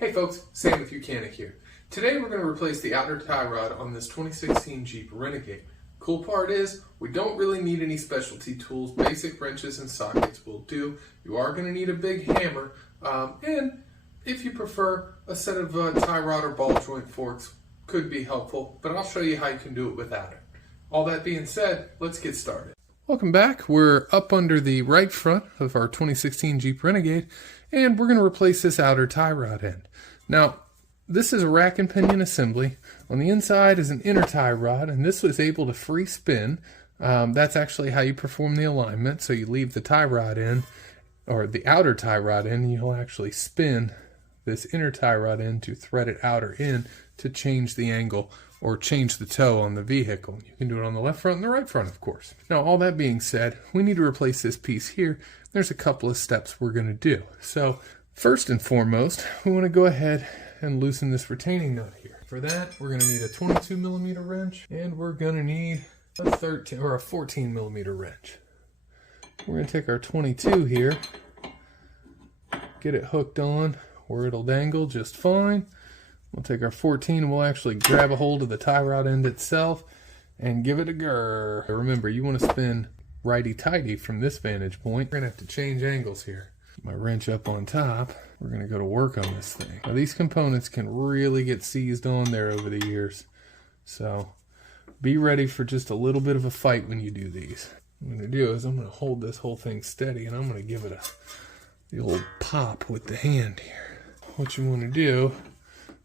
Hey folks, Sam with Mechanic here. Today we're going to replace the outer tie rod on this 2016 Jeep Renegade. Cool part is, we don't really need any specialty tools. Basic wrenches and sockets will do. You are going to need a big hammer, and if you prefer, a set of tie rod or ball joint forks could be helpful, but I'll show you how you can do it without it. All that being said, let's get started. Welcome back. We're up under the right front of our 2016 Jeep Renegade, and we're going to replace this outer tie rod end. Now, this is a rack and pinion assembly. On the inside is an inner tie rod, and this was able to free spin. That's actually how you perform the alignment. So you leave the tie rod in, or the outer tie rod in, and you'll actually spin this inner tie rod in to thread it outer in to change the angle or change the toe on the vehicle. You can do it on the left front and the right front, of course. Now, all that being said, we need to replace this piece here. There's a couple of steps we're going to do. So first and foremost, we want to go ahead and loosen this retaining nut here. For that, we're going to need a 22 millimeter wrench, and we're going to need a 14 millimeter wrench. We're going to take our 22 here, get it hooked on where it'll dangle just fine. We'll take our 14 and we'll actually grab a hold of the tie rod end itself and give it a grr. Remember, you want to spin righty-tighty from this vantage point. We're going to have to change angles here. My wrench up on top. We're going to go to work on this thing. Now, these components can really get seized on there over the years. So be ready for just a little bit of a fight when you do these. What I'm going to do is I'm going to hold this whole thing steady and I'm going to give it the old pop with the hand here. What you want to do,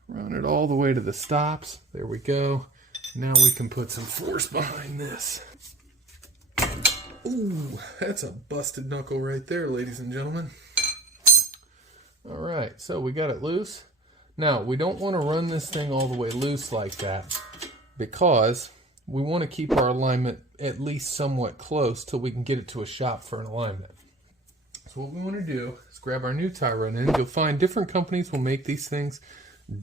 run it all the way to the stops. There we go. Now we can put some force behind this. Ooh, that's a busted knuckle right there, ladies and gentlemen. All right, so we got it loose. Now, we don't want to run this thing all the way loose like that because we want to keep our alignment at least somewhat close till we can get it to a shop for an alignment. So what we want to do is grab our new tie rod end. You'll find different companies will make these things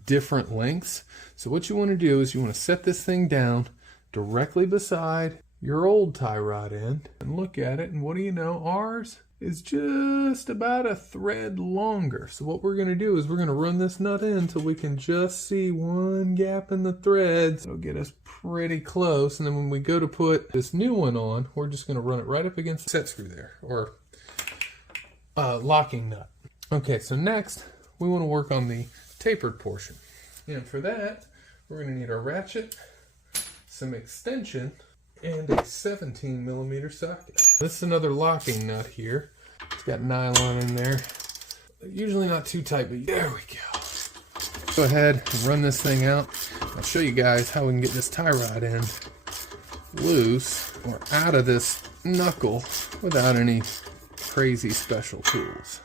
different lengths. So what you want to do is you want to set this thing down directly beside your old tie rod end and look at it, and what do you know, ours is just about a thread longer. So what we're going to do is we're going to run this nut in until we can just see one gap in the threads. It'll get us pretty close, and then when we go to put this new one on, we're just going to run it right up against the set screw there, or locking nut. Okay, so next we want to work on the tapered portion, and for that we're going to need our ratchet, some extension, and a 17 millimeter socket. This is another locking nut here. It's got nylon in there. Usually not too tight, but there we go. Go ahead and run this thing out. I'll show you guys how we can get this tie rod end loose or out of this knuckle without any crazy special tools.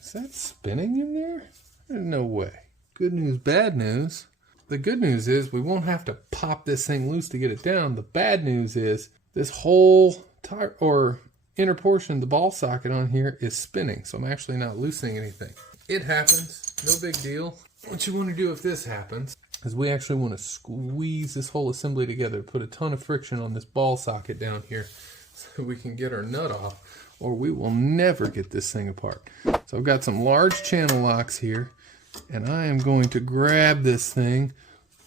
Is that spinning in there? There's no way. Good news, bad news. The good news is we won't have to pop this thing loose to get it down. The bad news is this whole tire or inner portion of the ball socket on here is spinning, so I'm actually not loosening anything. It happens, no big deal. What you want to do if this happens is we actually want to squeeze this whole assembly together, put a ton of friction on this ball socket down here so we can get our nut off, or we will never get this thing apart. So I've got some large channel locks here, and I am going to grab this thing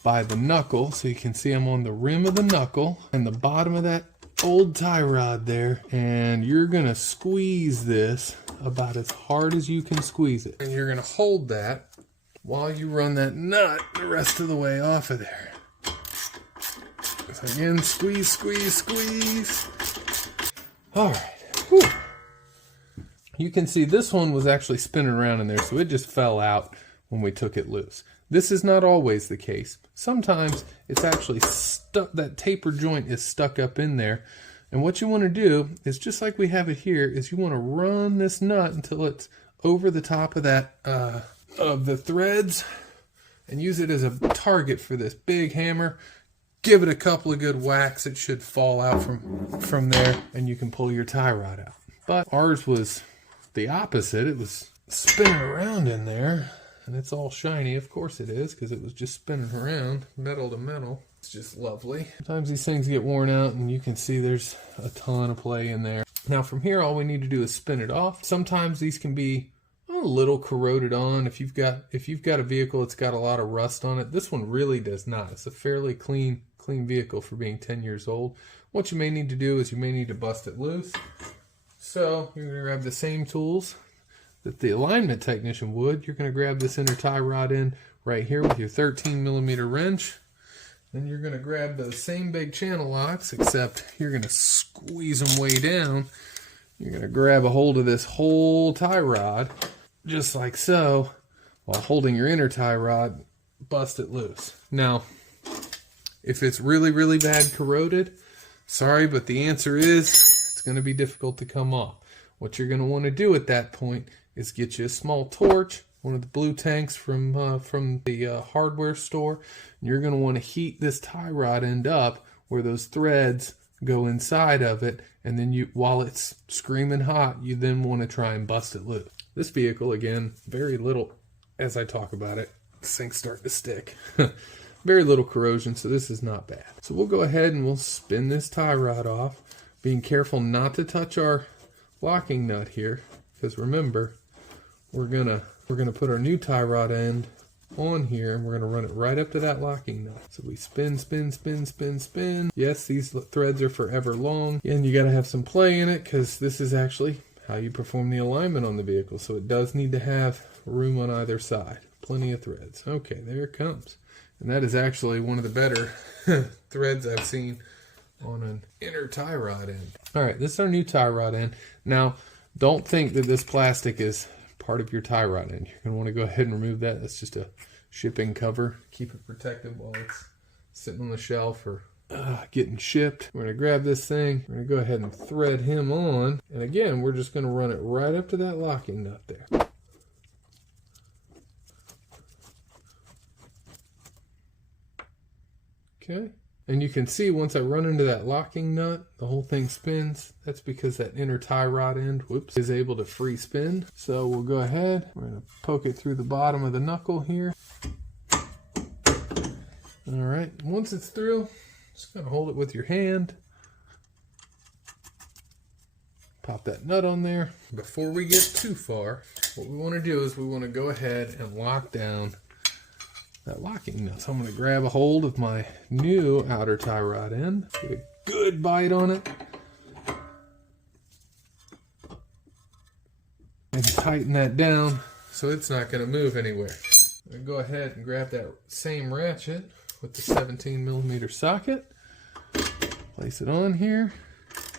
by the knuckle, so you can see I'm on the rim of the knuckle and the bottom of that old tie rod there, and you're going to squeeze this about as hard as you can squeeze it. And you're going to hold that while you run that nut the rest of the way off of there. So again, squeeze, squeeze, squeeze. All right. Whew. You can see this one was actually spinning around in there, so it just fell out when we took it loose. This is not always the case. Sometimes it's actually stuck, that taper joint is stuck up in there. And what you want to do is, just like we have it here, is you want to run this nut until it's over the top of that, of the threads, and use it as a target for this big hammer. Give it a couple of good whacks. It should fall out from there, and you can pull your tie rod out. But ours was the opposite. It was spinning around in there. And it's all shiny, of course it is, because it was just spinning around, metal to metal. It's just lovely. Sometimes these things get worn out, and you can see there's a ton of play in there. Now from here, all we need to do is spin it off. Sometimes these can be a little corroded on. If you've got a vehicle that's got a lot of rust on it, this one really does not. It's a fairly clean vehicle for being 10 years old. What you may need to do is you may need to bust it loose. So you're going to grab the same tools that the alignment technician would. You're going to grab this inner tie rod in right here with your 13mm wrench. Then you're going to grab those same big channel locks, except you're going to squeeze them way down. You're going to grab a hold of this whole tie rod, just like so, while holding your inner tie rod, bust it loose. Now, if it's really, really bad corroded, sorry, but the answer is it's going to be difficult to come off. What you're going to want to do at that point is get you a small torch, one of the blue tanks from the hardware store, and you're going to want to heat this tie rod end up where those threads go inside of it, and then while it's screaming hot, you then want to try and bust it loose. This vehicle, again, very little, as I talk about it, this thing's starting to stick. Very little corrosion, so this is not bad. So we'll go ahead and we'll spin this tie rod off, being careful not to touch our locking nut here, because remember, we're gonna put our new tie rod end on here, and we're gonna run it right up to that locking nut. So we spin, spin, spin, spin, spin. Yes, these threads are forever long, and you gotta have some play in it, because this is actually how you perform the alignment on the vehicle. So it does need to have room on either side. Plenty of threads. Okay, there it comes. And that is actually one of the better threads I've seen on an inner tie rod end. All right, this is our new tie rod end. Now, don't think that this plastic is part of your tie rod end. You're going to want to go ahead and remove that. That's just a shipping cover. Keep it protected while it's sitting on the shelf or getting shipped. We're going to grab this thing. We're going to go ahead and thread him on. And again, we're just going to run it right up to that locking nut there. Okay, and you can see once I run into that locking nut, the whole thing spins. That's because that inner tie rod end, whoops, is able to free spin. So we'll go ahead, we're going to poke it through the bottom of the knuckle here. All right, once it's through, just going to hold it with your hand. Pop that nut on there. Before we get too far, what we want to do is we want to go ahead and lock down that locking nut. So I'm going to grab a hold of my new outer tie rod end, get a good bite on it, and tighten that down so it's not going to move anywhere. I'm going to go ahead and grab that same ratchet with the 17mm socket, place it on here,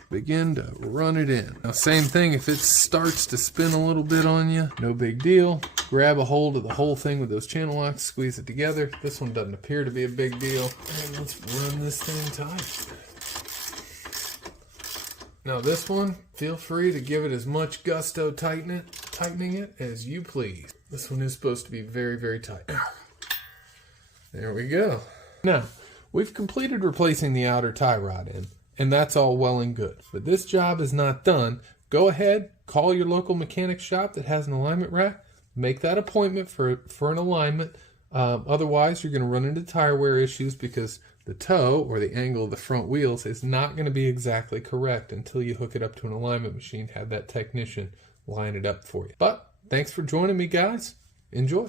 begin to run it in. Now same thing, if it starts to spin a little bit on you, no big deal. Grab a hold of the whole thing with those channel locks, squeeze it together. This one doesn't appear to be a big deal. And let's run this thing tight. Now this one, feel free to give it as much gusto tightening it as you please. This one is supposed to be very, very tight. There we go. Now, we've completed replacing the outer tie rod end, and that's all well and good. But this job is not done. Go ahead, call your local mechanic shop that has an alignment rack. Make that appointment for an alignment. Otherwise, you're going to run into tire wear issues because the toe or the angle of the front wheels is not going to be exactly correct until you hook it up to an alignment machine, have that technician line it up for you. But thanks for joining me, guys. Enjoy.